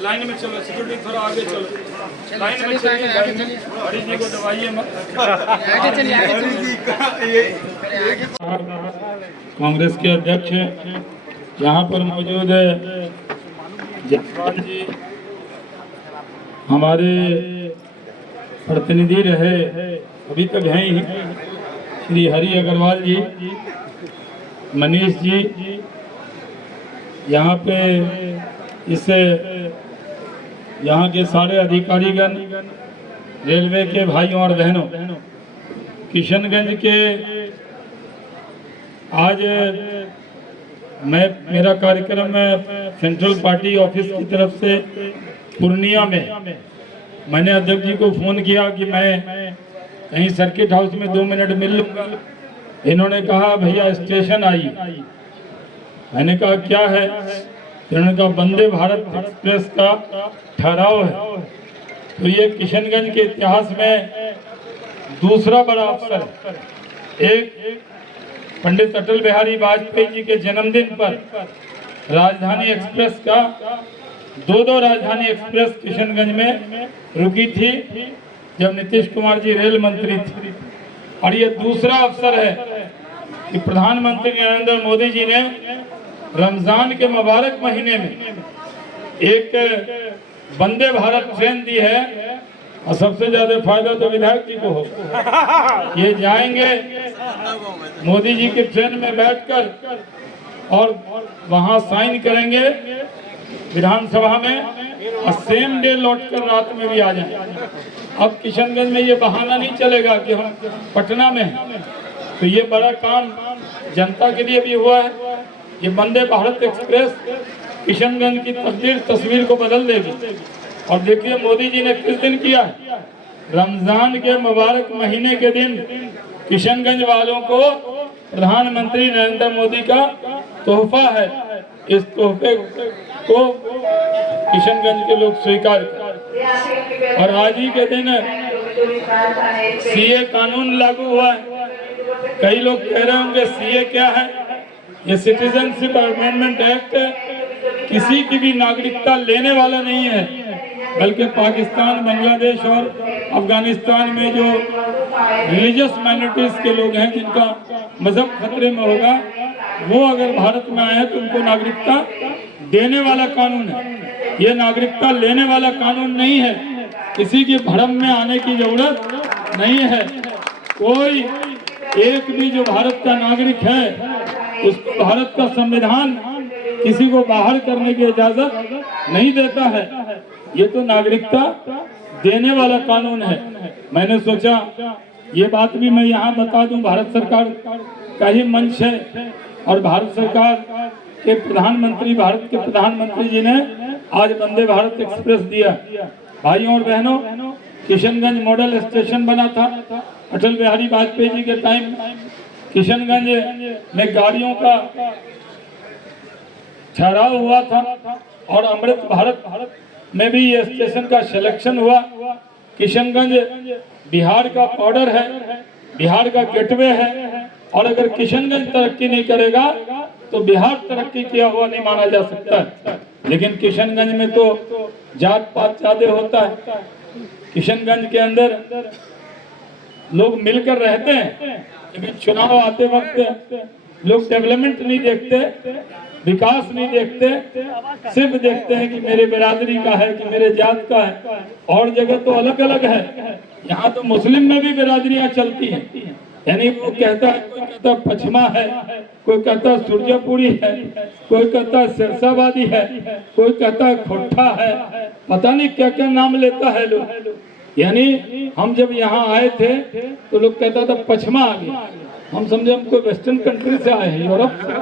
Line में चलो, security थोड़ा आगे चलो, लाइन में चलिए, हरी जी को दबाइए मत। कांग्रेस के अध्यक्ष यहाँ पर मौजूद है जयपाल जी, हमारे प्रतिनिधि रहे, अभी तक हैं ही, श्री हरि अग्रवाल जी, मनीष जी, यहाँ पे इससे यहाँ के सारे अधिकारीगण, रेलवे के भाइयों और बहनों, किशनगंज के आज मेरा कार्यक्रम सेंट्रल पार्टी ऑफिस की तरफ से पूर्णिया में, मैंने अध्यक्ष जी को फ़ोन किया कि मैं कहीं सर्किट हाउस में 2 मिनट मिल लूँगा। इन्होंने कहा भैया स्टेशन आइए। मैंने कहा क्या है? इन्होंने कहा वंदे भारत एक्सप्रेस का ठहराव है। तो ये किशनगंज के इतिहास में दूसरा बड़ा अवसर है। एक पंडित अटल बिहारी वाजपेयी जी के जन्मदिन पर राजधानी एक्सप्रेस का दो राजधानी एक्सप्रेस किशनगंज में रुकी थी जब नीतीश कुमार जी रेल मंत्री थे। और ये दूसरा अवसर है कि प्रधानमंत्री नरेंद्र मोदी जी ने रमजान के मुबारक महीने में एक वंदे भारत ट्रेन दी है, और सबसे ज्यादा फायदा तो विधायक जी को होगा। ये जाएंगे मोदी जी की ट्रेन में बैठकर और वहां साइन करेंगे विधानसभा में, और सेम डे लौटकर रात में भी आ जाएंगे। अब किशनगंज में ये बहाना नहीं चलेगा कि हम पटना में हैं। तो ये बड़ा काम जनता के लिए भी हुआ है। ये वंदे भारत एक्सप्रेस किशनगंज की तस्वीर को बदल देगी। और देखिए मोदी जी ने किस दिन किया है, रमजान के मुबारक महीने के दिन किशनगंज वालों को प्रधानमंत्री नरेंद्र मोदी का तोहफा है। इस तोहफे को किशनगंज के लोग स्वीकार करें। और आज ही के दिन सीए कानून लागू हुआ है। कई लोग कह रहे होंगे सीए क्या है? ये सिटीजनशिप अमेंडमेंट एक्ट किसी की भी नागरिकता लेने वाला नहीं है, बल्कि पाकिस्तान, बांग्लादेश और अफगानिस्तान में जो रिलीजियस माइनॉरिटीज के लोग हैं जिनका मजहब खतरे में होगा, वो अगर भारत में आए तो उनको नागरिकता देने वाला कानून है। ये नागरिकता लेने वाला कानून नहीं है। किसी की भरम में आने की जरूरत नहीं है। कोई एक भी जो भारत का नागरिक है उसको भारत का संविधान किसी को बाहर करने की इजाजत नहीं देता है। ये तो नागरिकता देने वाला कानून है। मैंने सोचा ये बात भी मैं यहाँ बता दूं, भारत सरकार का ही मंच है और भारत सरकार के प्रधानमंत्री, भारत के प्रधानमंत्री जी ने आज वंदे भारत एक्सप्रेस दिया। भाइयों और बहनों, किशनगंज मॉडल स्टेशन बना था अटल बिहारी वाजपेयी जी के टाइम। किशनगंज में गाड़ियों का ठहराव हुआ था और अमृत भारत में भी ये स्टेशन का सिलेक्शन हुआ। किशनगंज बिहार का बॉर्डर है, बिहार का गेटवे है, और अगर किशनगंज तरक्की नहीं करेगा तो बिहार तरक्की किया हुआ नहीं माना जा सकता। लेकिन किशनगंज में तो जात पात ज्यादा होता है। किशनगंज के अंदर लोग मिलकर रहते हैं, लेकिन चुनाव आते वक्त लोग डेवलपमेंट नहीं देखते, विकास नहीं देखते, सिर्फ देखते हैं कि मेरे बिरादरी का है, कि मेरे जात का है। और जगह तो अलग अलग है। यहाँ तो मुस्लिम में भी बिरादरियां चलती हैं। यानी वो कहता है, कोई कहता पछमा है, कोई कहता सूर्यपुरी है, कोई कहता सिरसाबादी है, कोई कहता खोठा है, पता नहीं क्या क्या नाम लेता है लोग। यानी हम जब यहाँ आए थे तो लोग कहता था पछमा आ गया। हम समझे हम कोई वेस्टर्न कंट्री से आए हैं, यूरोप से,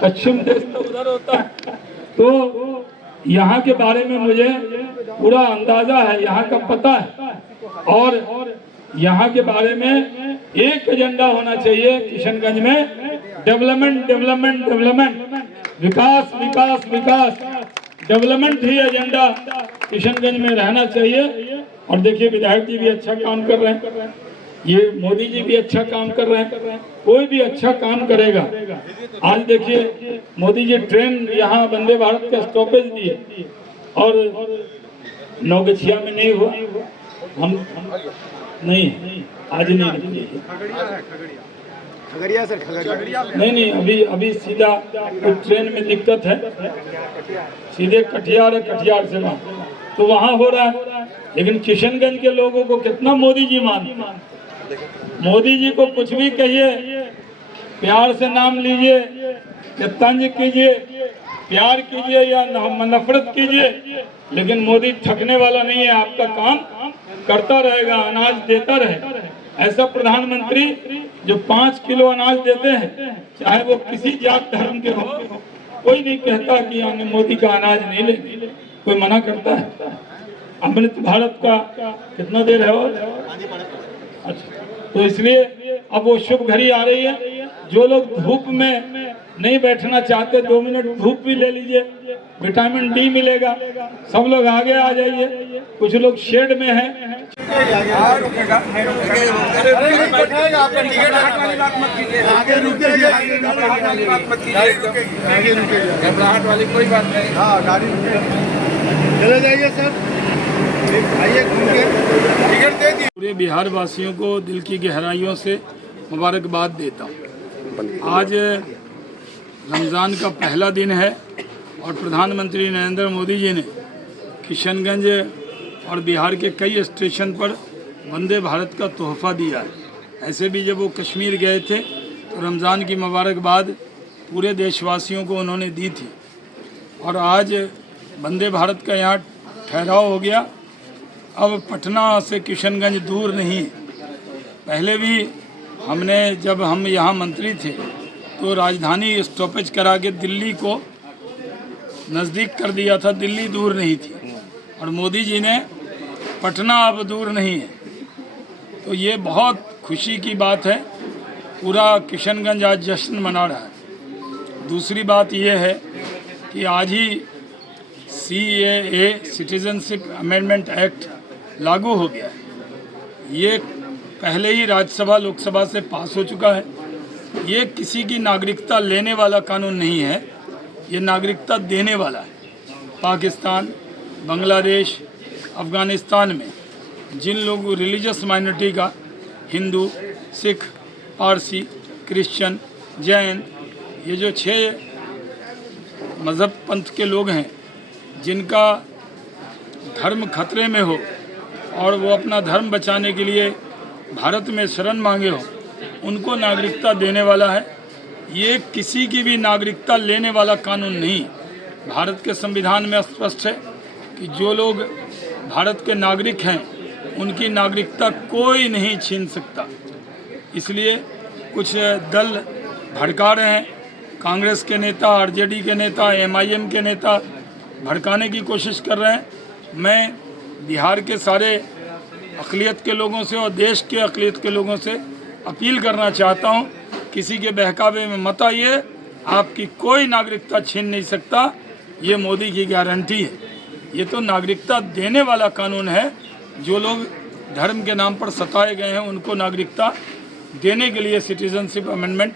पश्चिम देश तो उधर होता है। तो यहाँ के बारे में मुझे पूरा अंदाजा है, यहाँ का पता है। और यहाँ के बारे में एक एजेंडा होना चाहिए किशनगंज में, डेवलपमेंट डेवलपमेंट डेवलपमेंट, विकास विकास विकास, डेवलपमेंट ही एजेंडा किशनगंज में रहना चाहिए। और देखिए विधायक जी भी अच्छा काम कर रहे हैं, ये मोदी जी भी अच्छा काम कर रहे हैं, कोई भी अच्छा काम करेगा। आज देखिए मोदी जी ट्रेन यहाँ वंदे भारत का स्टॉपेज दिए, और नौगछिया में नहीं हुआ, हम नहीं आज नहीं रुकेंगे। खगड़िया सर, खगड़िया नहीं अभी सीधा तो ट्रेन में दिक्कत है, सीधे कटिहार है, कटिहार से वहाँ तो वहाँ हो रहा है। लेकिन किशनगंज के लोगों को कितना मोदी जी मानते, मोदी जी को कुछ भी कहिए, प्यार से नाम लीजिए या तंज कीजिए, प्यार कीजिए या नफरत कीजिए, लेकिन मोदी थकने वाला नहीं है, आपका काम करता रहेगा, अनाज देता रहेगा। ऐसा प्रधानमंत्री जो 5 किलो अनाज देते हैं, चाहे वो किसी जात धर्म के हो, कोई नहीं कहता कि हमने मोदी का अनाज नहीं लेंगे, कोई मना करता है। अमृत भारत का कितना देर है और अच्छा, तो इसलिए अब वो शुभ घड़ी आ रही है। जो लोग धूप में नहीं बैठना चाहते, 2 मिनट धूप भी ले लीजिए, विटामिन डी मिलेगा। सब लोग आगे आ जाइए, कुछ लोग शेड में हैं। घबराहट वाली कोई बात नहीं, हाँ गाड़ी चले जाइए सर, आइए घूम के टिकट दे दी। पूरे बिहार वासियों को दिल की गहराइयों से मुबारकबाद देता हूँ। आज रमज़ान का पहला दिन है और प्रधानमंत्री नरेंद्र मोदी जी ने किशनगंज और बिहार के कई स्टेशन पर वंदे भारत का तोहफा दिया है। ऐसे भी जब वो कश्मीर गए थे तो रमज़ान की मुबारकबाद पूरे देशवासियों को उन्होंने दी थी। और आज वंदे भारत का यहाँ ठहराव हो गया। अब पटना से किशनगंज दूर नहीं है। पहले भी हमने, जब हम यहाँ मंत्री थे तो राजधानी स्टॉपेज करा के दिल्ली को नज़दीक कर दिया था, दिल्ली दूर नहीं थी। और मोदी जी ने पटना अब दूर नहीं है, तो ये बहुत खुशी की बात है। पूरा किशनगंज आज जश्न मना रहा है। दूसरी बात यह है कि आज ही CAA सिटीजनशिप अमेंडमेंट एक्ट लागू हो गया है। ये पहले ही राज्यसभा लोकसभा से पास हो चुका है। ये किसी की नागरिकता लेने वाला कानून नहीं है, ये नागरिकता देने वाला है। पाकिस्तान, बांग्लादेश, अफ़गानिस्तान में जिन लोग रिलीजियस माइनॉरिटी का, हिंदू, सिख, पारसी, क्रिश्चियन, जैन, ये जो 6 मज़हब पंथ के लोग हैं, जिनका धर्म खतरे में हो और वो अपना धर्म बचाने के लिए भारत में शरण मांगे हो, उनको नागरिकता देने वाला है। ये किसी की भी नागरिकता लेने वाला कानून नहीं। भारत के संविधान में स्पष्ट है कि जो लोग भारत के नागरिक हैं उनकी नागरिकता कोई नहीं छीन सकता। इसलिए कुछ दल भड़का रहे हैं, कांग्रेस के नेता, RJD के नेता, MIM के नेता भड़काने की कोशिश कर रहे हैं। मैं बिहार के सारे अक़लियत के लोगों से और देश के अक़लियत के लोगों से अपील करना चाहता हूं, किसी के बहकावे में मत आइए। आपकी कोई नागरिकता छीन नहीं सकता, ये मोदी की गारंटी है। ये तो नागरिकता देने वाला कानून है। जो लोग धर्म के नाम पर सताए गए हैं उनको नागरिकता देने के लिए सिटीजनशिप अमेंडमेंट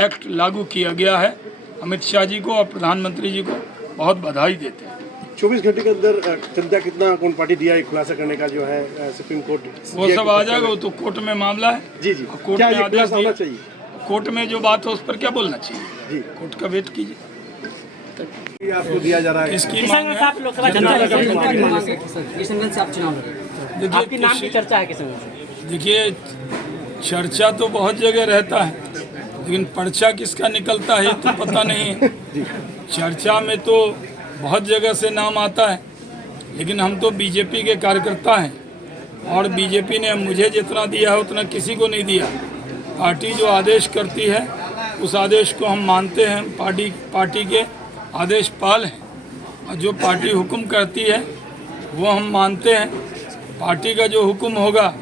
एक्ट लागू किया गया है। अमित शाह जी को और प्रधानमंत्री जी को बहुत बधाई देते हैं। 24 घंटे के अंदर जनता कितना कौन पार्टी दिया खुलासा करने का जो है सुप्रीम कोर्ट, वो सब आ जाएगा। वो तो कोर्ट में मामला है। जी, कोर्ट क्या में आदेश होना चाहिए? कोर्ट में जो बात हो उस पर क्या बोलना चाहिए जी, कोर्ट का वेट कीजिए। आपको दिया जा रहा है इसकी मांग है। आपकी नाम की चर्चा है किशनगंज से? देखिए, चर्चा तो बहुत जगह रहता है, लेकिन पर्चा किसका निकलता है ये तो पता नहीं है। चर्चा में तो बहुत जगह से नाम आता है, लेकिन हम तो बीजेपी के कार्यकर्ता हैं और बीजेपी ने मुझे जितना दिया है उतना किसी को नहीं दिया। पार्टी जो आदेश करती है उस आदेश को हम मानते हैं। पार्टी के आदेश पाल हैं और जो पार्टी हुक्म करती है वो हम मानते हैं। पार्टी का जो हुक्म होगा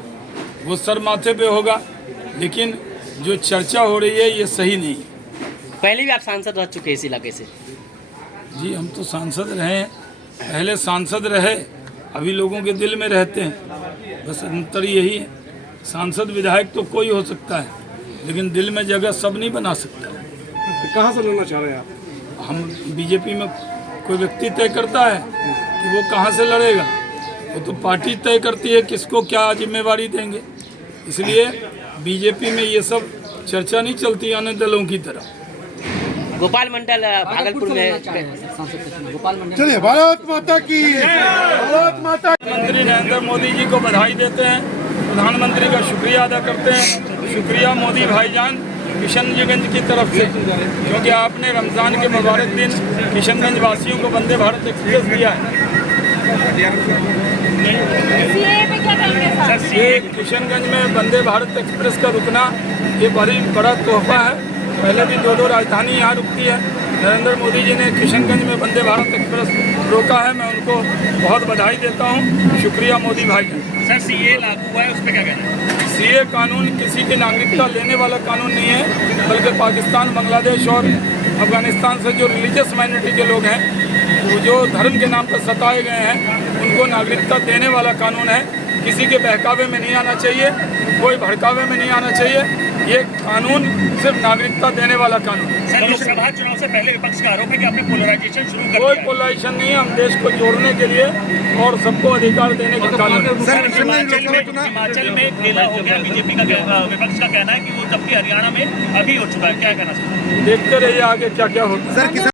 वो सर माथे पे होगा, लेकिन जो चर्चा हो रही है ये सही नहीं। पहले भी आप सांसद रह चुके हैं इस इलाके से? जी, हम तो सांसद रहे हैं, पहले सांसद रहे, अभी लोगों के दिल में रहते हैं। बस अंतर यही है। सांसद विधायक तो कोई हो सकता है, लेकिन दिल में जगह सब नहीं बना सकता। कहाँ से लेना चाह रहे हैं आप? हम बीजेपी में कोई व्यक्ति तय करता है कि कि वो कहाँ से लड़ेगा। वो तो पार्टी तय करती है किसको क्या जिम्मेवारी देंगे। इसलिए बीजेपी में ये सब चर्चा नहीं चलती अन्य दलों की तरह। गोपाल मंडल भागलपुर में गोपाल मंडल चलिए, भारत माता की, भारत माता की। प्रधानमंत्री नरेंद्र मोदी जी को बधाई देते हैं, प्रधानमंत्री का शुक्रिया अदा करते हैं। शुक्रिया मोदी भाईजान किशनगंज की तरफ से, क्योंकि आपने रमज़ान के मुबारक दिन किशनगंज वासियों को वंदे भारत एक्सप्रेस दिया है। ये किशनगंज में वंदे भारत एक्सप्रेस का रुकना ये बड़ा तोहफा है। पहले भी 2 राजधानी यहाँ रुकती है। नरेंद्र मोदी जी ने किशनगंज में वंदे भारत एक्सप्रेस रोका है, मैं उनको बहुत बधाई देता हूँ। शुक्रिया मोदी भाई। सर सीए लागू हुआ है, उस पर क्या कहना है? सीए कानून किसी की नागरिकता लेने वाला कानून नहीं है, बल्कि पाकिस्तान, बांग्लादेश और अफगानिस्तान से जो रिलीजियस माइनॉरिटी के लोग हैं, वो जो धर्म के नाम पर सताए गए हैं, उनको नागरिकता देने वाला कानून है। किसी के बहकावे में नहीं आना चाहिए, कोई भड़कावे में नहीं आना चाहिए। ये कानून सिर्फ नागरिकता देने वाला कानून। सर लोकसभा चुनाव से पहले विपक्ष का आरोप है कि आपने पोलराइजेशन शुरू कर कोई दिया है। पोलराइजेशन नहीं है, हम देश को जोड़ने के लिए और सबको अधिकार देने का कानून है। सर हिमाचल में खेला हो गया, बीजेपी का विपक्ष का कहना है कि वो जबकि हरियाणा में अभी हो चुका है, क्या कहना चाहिए? देखते रहिए आगे क्या क्या होता है।